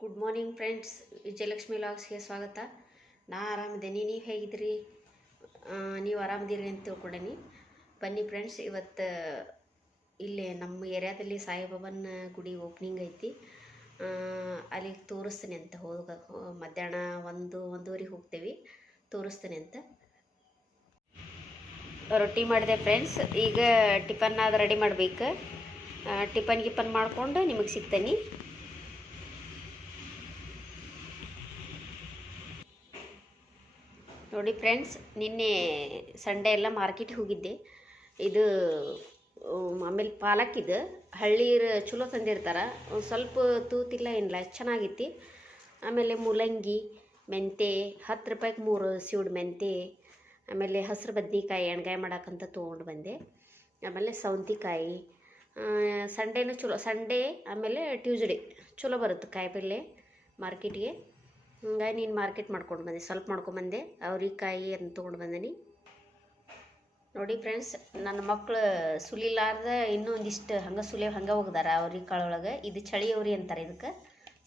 Good morning friends Vijayalakshmi ಲಾಗ್ಸ್ಗೆ ಸ್ವಾಗತ. ನಾ ಆರಾಮಿದ್ದೀನಿ. ನೀವು ಹೇಗಿದ್ದೀರಿ? ನೀವು ಆರಾಮದಿರಿ ಅಂತ ತಿಳ್ಕೊಂಡೇನಿ. ಬನ್ನಿ ಫ್ರೆಂಡ್ಸ್ ಇವತ್ತು, ಇಲ್ಲಿ ನಮ್ಮ ಏರಿಯಾದಲ್ಲಿ ಸಾಯಿಬಾಬನ ಗುಡಿ ಓಪನಿಂಗ್ ಐತಿ. ಅಲ್ಲಿಗೆ ತೋರಿಸ್ತೀನಿ ಅಂತ ಹೋಗ ಮಧ್ಯಾಹ್ನ ಒಂದು ಒಂದೂವರೆಗೆ ಹೋಗ್ತೇವೆ. ತೋರಿಸ್ತೀನಿ ಅಂತ. ರೊಟ್ಟಿ ಮಾಡಿದೆ ಫ್ರೆಂಡ್ಸ್ ಈಗ ಟಿಫನ್ ಅದು ರೆಡಿ ಮಾಡ್ಬೇಕು. ಟಿಫನ್ ಗಿಫನ್ ಮಾಡಿಕೊಂಡು ನಿಮಗೆ ಸಿಗ್ತೇನೆ. ನೋಡಿ ಫ್ರೆಂಡ್ಸ್, ನಿನ್ನೆ ಸಂಡೇ ಎಲ್ಲ ಮಾರ್ಕೆಟಿಗೆ ಹೋಗಿದ್ದೆ. ಇದು ಆಮೇಲೆ ಪಾಲಕ್ ಇದು. ಹಳ್ಳಿ ಚಲೋ ತಂದಿರ್ತಾರೆ. ಒಂದು ಸ್ವಲ್ಪ ತೂತಿಲ್ಲ ಏನಿಲ್ಲ ಚೆನ್ನಾಗಿತ್ತು. ಆಮೇಲೆ ಮೂಲಂಗಿ ಮೆಂತೆ ಹತ್ತು ರೂಪಾಯಿಗೆ ಮೂರು ಸೀಡ್ ಮೆಂತೆ ಆಮೇಲೆ ಹಸಿರು ಬದ್ನೆಕಾಯಿ, ಎಣ್ಗಾಯಿ ಮಾಡೋಕ್ಕಂತ ತೊಗೊಂಡು ಬಂದೆ. ಆಮೇಲೆ ಸೌಂತಿಕಾಯಿ ಸಂಡೇನೂ ಚಲೋ, ಸಂಡೇ ಆಮೇಲೆ ಟ್ಯೂಸ್ಡೇ, ಚಲೋ ಬರುತ್ತೆ ಕಾಯಿಪಲ್ಲೆ ಮಾರ್ಕೆಟಿಗೆ. ಹಂಗಾಗಿ ನೀನು ಮಾರ್ಕೆಟ್ ಮಾಡ್ಕೊಂಡು ಬಂದೆ, ಸ್ವಲ್ಪ ಮಾಡ್ಕೊಂಬಂದೆ ಅವ್ರಿಕಾಯಿ ಅಂತ ತೊಗೊಂಡು ಬಂದೀನಿ. ನೋಡಿ ಫ್ರೆಂಡ್ಸ್ ನನ್ನ ಮಕ್ಕಳು ಸುಲಿಲಾರ್ದ ಇನ್ನೂ ಒಂದಿಷ್ಟು ಹಂಗೆ ಸುಲಿಯೋ ಹಂಗೆ ಹೋಗ್ದಾರ ಅವ್ರಿಗೆ ಕಾಳೊಳಗೆ ಇದು ಚಳಿ ಅವ್ರಿ ಅಂತಾರೆ ಇದಕ್ಕೆ.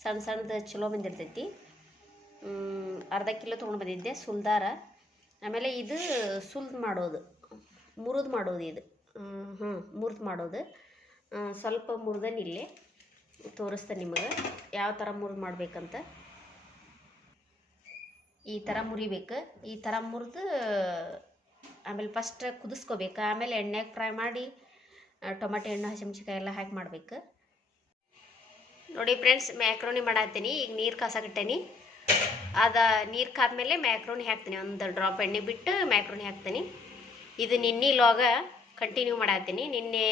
ಸಣ್ಣ ಸಣ್ಣದು ಚಲೋ ಬಂದಿರ್ತೈತಿ. ಅರ್ಧ ಕಿಲೋ ತೊಗೊಂಡು ಬಂದಿದ್ದೆ, ಸುಲ್ದಾರ. ಆಮೇಲೆ ಇದು ಸುಲ್ದು ಮಾಡೋದು. ಮುರಿದು ಮಾಡೋದು ಇದು. ಹ್ಞೂ ಮುರಿದು ಮಾಡೋದು. ಸ್ವಲ್ಪ ಮುರಿದನಿಲ್ಲೇ ತೋರಿಸ್ತೇನೆ ನಿಮಗೆ. ಯಾವ ಥರ ಮುರಿದು ಮಾಡ್ಬೇಕಂತ. ಈ ಥರ ಮುರಿಬೇಕು. ಈ ಥರ ಮುರಿದು, ಆಮೇಲೆ ಫಸ್ಟ್ ಕುದಿಸ್ಕೋಬೇಕು. ಆಮೇಲೆ ಎಣ್ಣೆಗೆ ಫ್ರೈ ಮಾಡಿ ಟೊಮೆಟೊ ಎಣ್ಣೆ ಹಸಿಮೆಣ್ಸಿಕಾಯಿ ಎಲ್ಲ ಹಾಕಿ ಮಾಡಬೇಕು. ನೋಡಿ ಫ್ರೆಂಡ್ಸ್ ಮ್ಯಾಕ್ರೋನಿ ಮಾಡತ್ತೀನಿ. ಈಗ ನೀರು ಕಾಸಾಕಿಟ್ಟೇನಿ. ಅದ ನೀರು ಕಾದ್ಮೇಲೆ ಮ್ಯಾಕ್ರೋನಿ ಹಾಕ್ತೀನಿ. ಒಂದು ಡ್ರಾಪ್ ಎಣ್ಣೆ ಬಿಟ್ಟು ಮ್ಯಾಕ್ರೋನಿ ಹಾಕ್ತೀನಿ. ಇದು ನಿನ್ನೆ ಲೋಗ ಕಂಟಿನ್ಯೂ ಮಾಡತ್ತೀನಿ. ನಿನ್ನೆ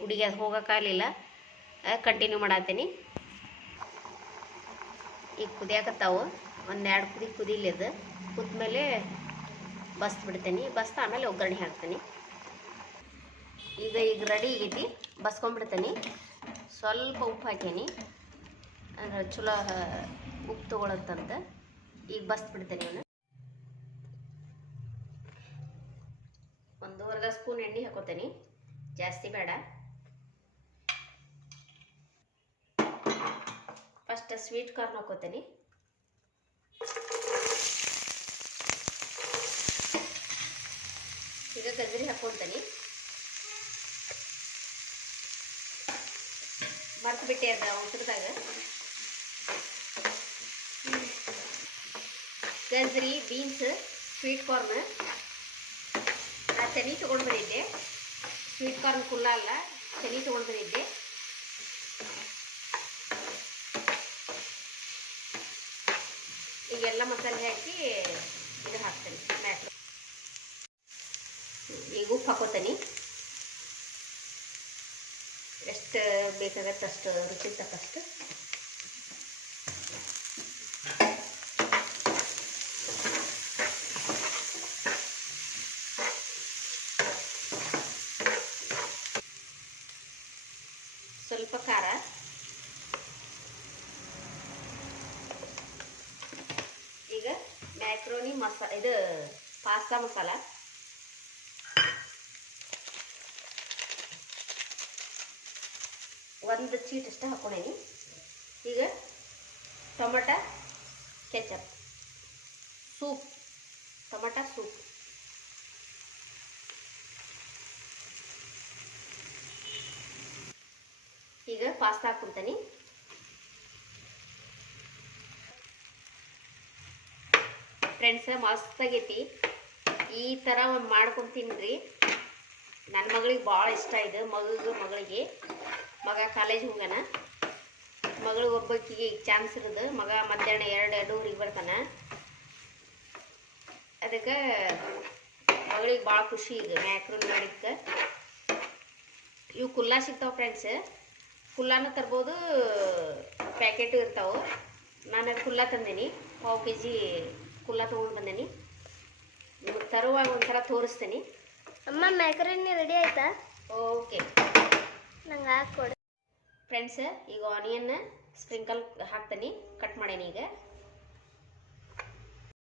ಗುಡಿಗೆ ಅದು ಹೋಗೋಕ್ಕಾಗಲಿಲ್ಲ ಕಂಟಿನ್ಯೂ ಮಾಡತ್ತೀನಿ. ಈಗ ಕುದಿಯಾಕತ್ತಾವು. ಒಂದೆರಡು ಕುದಿ ಕುದಿಲಿದು ಕುದ್ಮೇಲೆ ಬಸ್ ಬಿಡ್ತೀನಿ ಬಸ್ದು ಆಮೇಲೆ ಒಗ್ಗರಣೆ ಹಾಕ್ತೀನಿ. ಈಗ ಈಗ ರೆಡಿ ಆಗೈತಿ. ಬಸ್ಕೊಂಡ್ಬಿಡ್ತೀನಿ. ಸ್ವಲ್ಪ ಉಪ್ಪು ಹಾಕೀನಿ ಅಂದ್ರೆ ಚಲೋ ಉಪ್ಪು ತೊಗೊಳತ್ತಂತ. ಈಗ ಬಸ್ ಬಿಡ್ತೀನಿ ಅವನು. ಒಂದೂವರೆ ಸ್ಪೂನ್ ಎಣ್ಣೆ ಹಾಕೋತೀನಿ. ಜಾಸ್ತಿ ಬೇಡ. ಫಸ್ಟ್ ಸ್ವೀಟ್ ಕಾರ್ನ್ ಹಾಕೋತೀನಿ ಈಗ ಗಜರಿ ಹಾಕ್ಕೊಳ್ತೀನಿ ಮರ್ತು ಬಿಟ್ಟೆ ಅದ ಉಸಿರದಾಗ. ಗಜ್ರಿ, ಬೀನ್ಸ್ ಸ್ವೀಟ್ ಕಾರ್ನ್ ನಾ ಚನಿ ತೊಗೊಂಡು ಬಂದಿದ್ದೆ. ಸ್ವೀಟ್ ಕಾರ್ನ್ ಕುಲ್ಲ ಅಲ್ಲ ಚನಿ ತೊಗೊಂಡು ಬಂದಿದ್ದೆ. ಈಗೆಲ್ಲ ಮಸಾಲೆ ಹಾಕಿ ಇದು ಹಾಕ್ತೀನಿ ಮ್ಯಾಟ್ ಈಗ ಉಪ್ಪು ಹಾಕೋತೀನಿ. ಎಷ್ಟು ಬೇಕಾಗತ್ತೆ ಅಷ್ಟು ರುಚಿ ತಕ್ಕಷ್ಟು ಸ್ವಲ್ಪ ಖಾರ. ಈಗ ಮ್ಯಾಕ್ರೋನಿ ಮಸಾ ಇದು ಪಾಸ್ತಾ ಮಸಾಲ. ಒಂದು ಚೀಟ್ ಅಷ್ಟೇ ಹಾಕೊಂಡೇನಿ ಈಗ tomato, ketchup. Soup. Tomato, soup. ಈಗ ಪಾಸ್ತಾ ಹಾಕ್ಕೊಂತೀನಿ ಫ್ರೆಂಡ್ಸ್ ಮಸ್ತ್ ಆಗೈತಿ ಈ ಥರ ಮಾಡ್ಕೊಂಡು ತಿನ್ನಿರಿ ನನ್ನ ಮಗಳಿಗೆ ಭಾಳ ಇಷ್ಟ ಇದು ಮಗಳಿಗೆ. ಮಗ ಕಾಲೇಜ್ ಹೋಗ್ಯಾನ. ಮಗಳು ಒಬ್ಬಾಕಿಗೆ ಈಗ ಚಾನ್ಸ್ ಇರೋದು. ಮಗ ಮಧ್ಯಾಹ್ನ ಎರಡು ಎರಡೂರಿಗೆ ಬರ್ತಾನೆ. ಅದಕ್ಕೆ ಮಗಳಿಗೆ ಭಾಳ ಖುಷಿ ಈಗ ಮ್ಯಾಕ್ರೋನ್ ಮಾಡಿದ್ಕೆ. ಇವು ಕುಲ್ಲಾ ಸಿಗ್ತಾವೆ ಫ್ರೆಂಡ್ಸ್ ಕುಲ್ಲಾನು ತರ್ಬೋದು ಪ್ಯಾಕೆಟು ಇರ್ತಾವೆ. ನಾನು ಕುಲ್ಲ ತಂದೀನಿ. ಪಾವು ಕೆ ಜಿ ಕುಲ್ಲ ತೊಗೊಂಡು ಬಂದೀನಿ. ನಿಮಗೆ ತರುವಾಗ ಒಂಥರ ತೋರಿಸ್ತೀನಿ. ಅಮ್ಮ ಮ್ಯಾಕ್ರೋನಿ ರೆಡಿ ಆಯ್ತಾ? ಓಕೆ ನಂಗೆ ಹಾಕ್ಕೊಡು ಫ್ರೆಂಡ್ಸ್ ಈಗ ಆನಿಯನ್ ಸ್ಪ್ರಿಂಕಲ್ ಹಾಕ್ತೀನಿ. ಕಟ್ ಮಾಡೇನಿ ಈಗ.